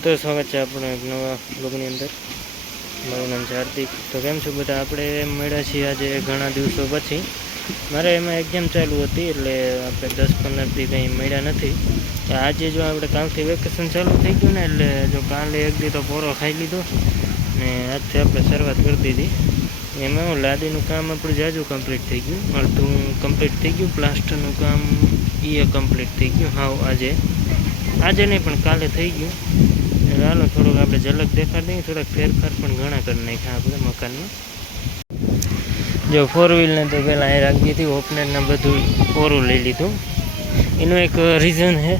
મિત્રો, સ્વાગત છે આપણો એક નવા બ્લોગની અંદર. મારું નામ છે હાર્દિક. તો કેમ છો બધા? આપણે મળ્યા છીએ આજે ઘણા દિવસો પછી. મારે એમાં એક્ઝામ ચાલુ હતી એટલે આપણે 10-15 દી કંઈ મળ્યા નથી. આજે જો આપણે કાલથી વેકેશન ચાલુ થઈ ગયું ને, એટલે જો કાલે એક દી તો પોરો ખાઈ લીધો ને આજથી આપણે શરૂઆત કરી દીધી. એમાં હું લાદીનું કામ આપણું જાજુ કમ્પ્લીટ થઈ ગયું, અડધું કમ્પ્લીટ થઈ ગયું. પ્લાસ્ટરનું કામ એ કમ્પ્લીટ થઈ ગયું હાવ આજે નહીં પણ કાલે થઈ ગયું. એટલે હાલો થોડુંક આપણે ઝલક દેખાડીએ. થોડાક ફેરફાર પણ ઘણા કરી નાખ્યા આપણે મકાનમાં. જો 4 વ્હીલને તો પહેલાં અહીં રાખી દીધી, ઓપનરને બધું કોરું લઈ લીધું. એનું એક રીઝન છે,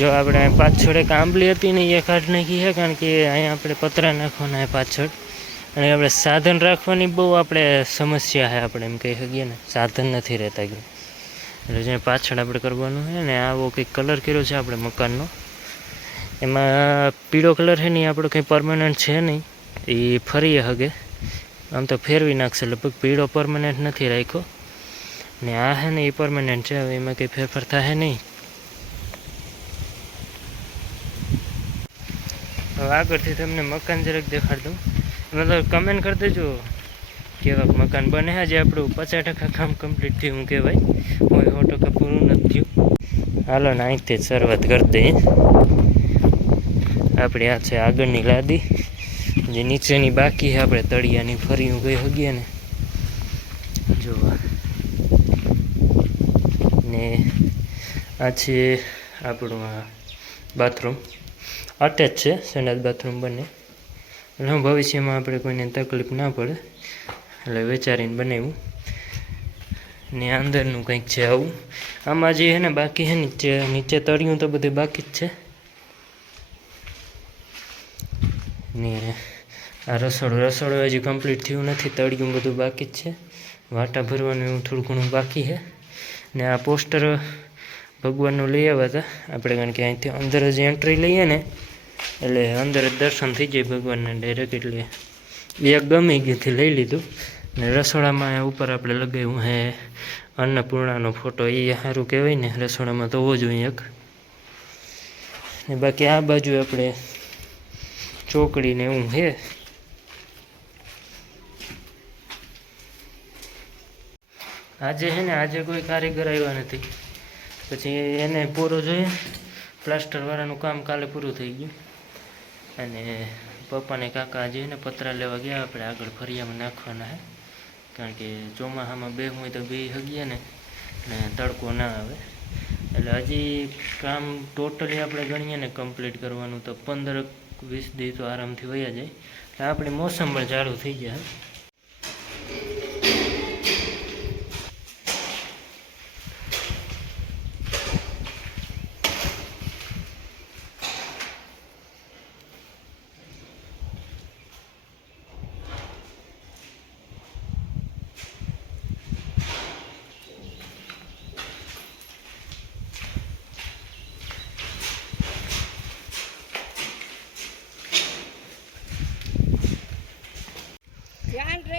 જો આપણે પાછળ એક આંબલી હતી ને એ કાઢ નાખી છે, કારણ કે અહીંયા આપણે પતરા નાખવાના છે પાછળ, અને આપણે સાધન રાખવાની બહુ આપણે સમસ્યા છે, આપણે એમ કહી શકીએ ને, સાધન નથી રહેતા ગયું. એટલે જે પાછળ આપણે કરવાનું છે ને, આવો કંઈક કલર કર્યો છે આપણે મકાનનો. એમાં પીળો કલર છે ને, એ આપણો કંઈ પરમાનન્ટ છે નહીં, એ ફરી હગે આમ તો ફેરવી નાખશે લગભગ. પીળો પરમાનન્ટ નથી રાખ્યો ને આ છે ને એ પરમાનન્ટ છે. હવે એમાં કંઈ ફેરફાર થાય નહીં. હવે આગળથી તમને મકાન જરાક દેખાડ દઉં. મતલબ કમેન્ટ કરી દેજો કેવાક મકાન બને. આજે આપણું 50% કામ કમ્પ્લીટ થયું કહેવાય, કોઈ 100% પૂરું નથી થયું. હાલો ને અહીંથી જ શરૂઆત કરી દઈએ. આપણે આ છે આગળની લાદી, જે નીચેની બાકી છે આપણે તળિયાની ફરી હું ગઈ હગીએ ને જોવા. ને આ છે આપણું આ બાથરૂમ, અટેચ છે, સંડાસ બાથરૂમ બંને. એટલે ભવિષ્યમાં આપણે કોઈને તકલીફ ના પડે એટલે વિચારીને બનાવ્યું. ને અંદરનું કંઈક છે આવું. આમાં જે છે ને બાકી છે નીચે તળિયું તો બધું બાકી જ છે. ને આ રસોડું હજી કમ્પ્લીટ થયું નથી, તળિયું બધું બાકી જ છે. વાટા ભરવાનું એવું થોડું ઘણું બાકી છે. ને આ પોસ્ટર ભગવાનનું લઈ આવ્યા હતા આપણે, કારણ કે અહીંથી અંદર જ એન્ટ્રી લઈએ ને એટલે અંદર જ દર્શન થઈ જાય ભગવાનને ડાયરેક્ટ. એટલે એક ગમી ગયુંથી લઈ લીધું. ને રસોડામાં ઉપર આપણે લગાવ્યું હે અન્નપૂર્ણાનો ફોટો, એ સારું કહેવાય ને, રસોડામાં તો હોવો જોઈએ એક. ને બાકી આ બાજુ આપણે ચોકડીને એવું છે. આજે છે ને, આજે કોઈ કારીગર આવ્યા નથી, પછી એને પૂરો જોઈએ. પ્લાસ્ટરવાળાનું કામ કાલે પૂરું થઈ ગયું. અને પપ્પાને કાકા આજે ને પતરા લેવા ગયા આપણે આગળ ફરિયામાં નાખવાના છે, કારણ કે ચોમાસામાં બેહવું હોય તો બે હગીએ ને તડકો ના આવે. એટલે હજી કામ ટોટલી આપણે ગણીએ ને કમ્પ્લીટ કરવાનું તો 15-20 દી તો આરામથી વયા જાય. એટલે આપણી મોસમ પણ ચાલુ થઈ જાય.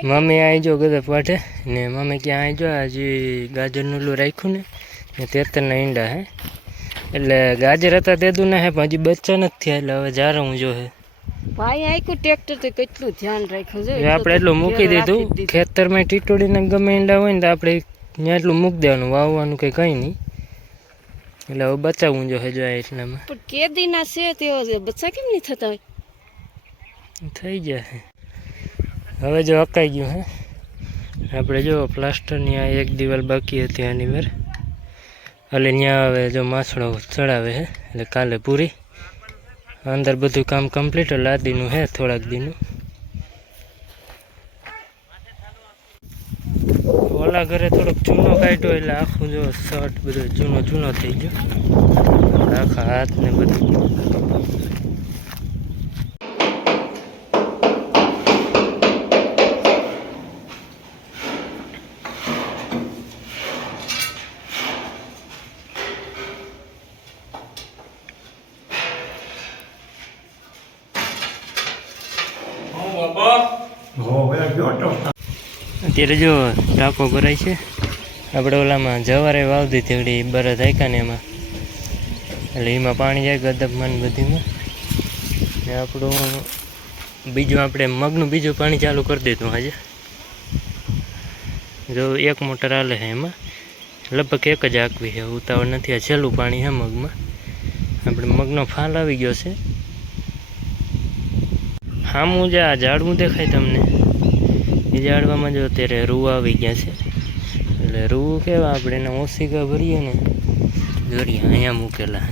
મમ્મી આવી જો ગદપ વાટે ને, મમ્મી ક્યાં આવી જો હજી ગાજરનું ઓલું રાખ્યું ને 13ના ઈંડા હે. એટલે ગાજર હતા તેદું ના હે, પણ હજી બચ્ચા નથી થયા. એટલે હવે જારું જો હે ભાઈ આખું ટ્રેક્ટર તો કેટલું ધ્યાન રાખ્યું છે. આપણે એટલું મૂકી દીધું ખેતરમાં. ટીટોડીના ગમે ઈંડા હોય ને તો આપણે ત્યાં એટલું મૂકી દેવાનું, વાવવાનું કંઈ નહીં. એટલે હવે બચાવવું જો હે જો એટલામાં. પણ કેદીના છે તેઓ બચ્ચા કેમ નહીં થતા હોય? થઈ જશે હવે. જો અકાઈ ગયું હે આપણે. જો પ્લાસ્ટરની આ એક દિવાલ બાકી હતી આની મેર, એટલે ત્યાં હવે જો માછડો ચડાવે છે. એટલે કાલે પૂરી અંદર બધું કામ કમ્પ્લીટ. લાદીનું છે થોડાક દીનું. ઓલા ઘરે થોડોક ચૂનો કાઢ્યો એટલે આખું જો શર્ટ બધો ચૂનો થઈ ગયો, આખા હાથ ને બધું. અત્યારે જો ટાંકો ભરાય છે. આપણે ઓલામાં જવારે વાવતી હતી બરદ હાયકા ને એમાં, એટલે એમાં પાણી જાય ગદપમાં બધીમાં. ને આપણું બીજું આપણે મગનું બીજું પાણી ચાલુ કરી દીધું આજે. જો એક મોટર હાલે છે એમાં, લગભગ એક જ આંકવી છે, ઉતાવળ નથી. આ છેલ્લું પાણી છે મગમાં. આપણે મગનો ફાલ આવી ગયો છે. સામું જે આ ઝાડવું દેખાય તમને, એ ઝાડવામાં જો અત્યારે રૂ આવી ગયા છે. એટલે રૂ કેવા આપણે એના ઓસિકા ભરીએ ને, જોરીએ અહીંયા મૂકેલા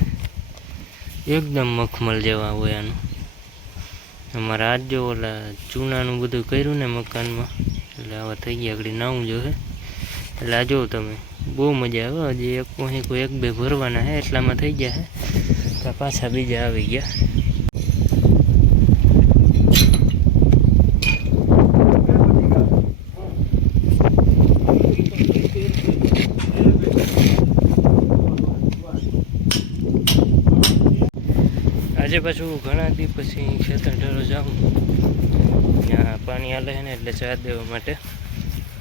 એકદમ મખમલ જેવા હોય. આનું અમારે આજ જો ઓલા ચૂનાનું બધું કર્યું ને મકાનમાં, એટલે આવા થઈ ગયા. આગળ નાવું જોશે એટલે આ જો તમે, બહુ મજા આવે. હજી એક બે ભરવાના છે, એટલામાં થઈ ગયા છે. પાછા બીજા આવી ગયા. આજે પાછું ઘણા દિવસ પછી ખેતર ઢરો જાઉં, ત્યાં પાણી હાલે છે ને, એટલે ચા દેવા માટે.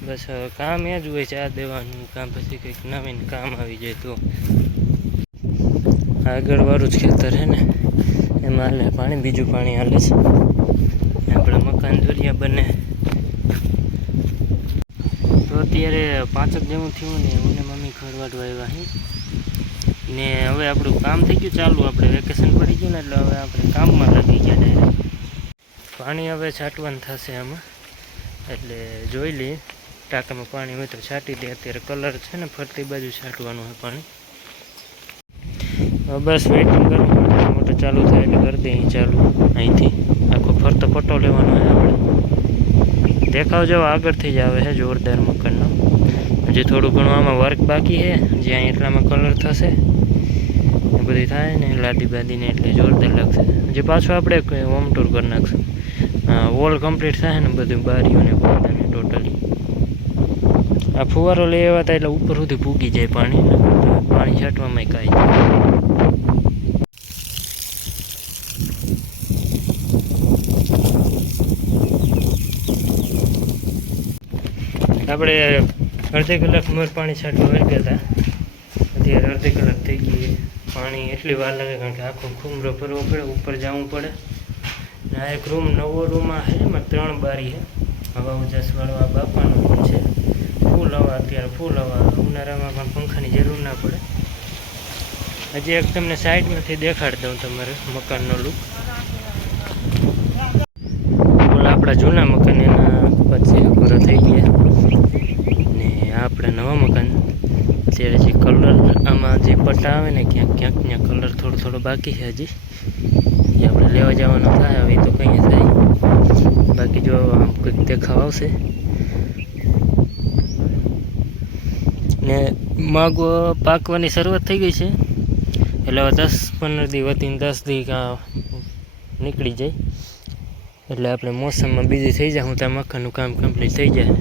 બસ કામ એ જ હોય, ચા દેવાનું કામ. પછી કંઈક નવીન કામ આવી જાય તો. આગળવાળું જ ખેતર છે ને, એમાં હાલે પાણી, બીજું પાણી હાલે છે. આપણે મકાન દોરિયા બને તો અત્યારે 5 જેવું થયું ને, હું ને મમ્મી ખડવાડવા આવ્યા અહીં. ને હવે આપણું કામ થઈ ગયું ચાલુ. આપણે વેકેશન પડી ગયું ને, એટલે હવે આપણે કામમાં લાગી ગયા ડાયરેક્ટ. પાણી હવે છાંટવાનું થશે આમાં, એટલે જોઈ લઈએ. ટાંકામાં પાણી હોય તો છાંટી દે. અત્યારે કલર છે ને, ફરતી બાજુ છાંટવાનું હોય પાણી. બસ વેઇટિંગ કરું, મોટર ચાલુ થાય એટલે કરી દઈએ ચાલુ. અહીંથી આખો ફરતો પટ્ટો લેવાનો હોય આપણે. દેખાવ જેવો આગળથી જ આવે છે, જોરદાર મકાનનો. હજી થોડું ઘણું આમાં વર્ક બાકી છે, જ્યાં એટલામાં કલર થશે એ બધી થાય ને, લાદી બાદીને, એટલે જોરદાર લાગશે. હજી પાછું આપણે હોમ ટૂર કરી નાખશું. વોલ કમ્પ્લીટ થાય ને, બધું બારીઓને પડદાને ટોટલી. આ ફુવારો લઈ આવ્યા હતા એટલે ઉપર સુધી ભૂગી જાય પાણી. પાણી છાંટવામાં કાંઈ આપણે અડધી કલાક મોર પાણી છાંટવા વળી ગયા હતા. અત્યારે અડધી કલાક થઈ ગઈ. પાણી એટલી વાર લાગે કારણ કે આખો ખૂમરો ભરવો પડે, ઉપર જવું પડે. ને આ એક રૂમ, નવો રૂમ છે, એમાં 3 બારી છે. હવા ઉજાસવાળો આ બાપાનો રૂમ છે. ફૂલ હવા, અત્યારે ફૂલ હવા. ઉનાળામાં પણ પંખાની જરૂર ના પડે. હજી એક તમને સાઈડમાંથી દેખાડી દઉં તમારે મકાનનો લુક. ઓલા આપણા જૂના મકાન એના પછી પૂરા થઈ ગયા ને, આપણે નવા મકાન. અત્યારે જે કલર આમાં જે પટ્ટા આવે ને, ક્યાંક ક્યાંક ત્યાં કલર થોડો બાકી છે હજી. જે આપણે લેવા જવાનો થાય હવે તો કંઈ થાય. બાકી જો આમ કંઈક દેખાવ આવશે ને. માગો પાકવાની શરૂઆત થઈ ગઈ છે, એટલે હવે 10-15 દી વધીને 10 દી નીકળી જાય. એટલે આપણે મોસમમાં બીજી થઈ જાય, હું ત્યાં મકાનનું કામ કમ્પ્લીટ થઈ જાય.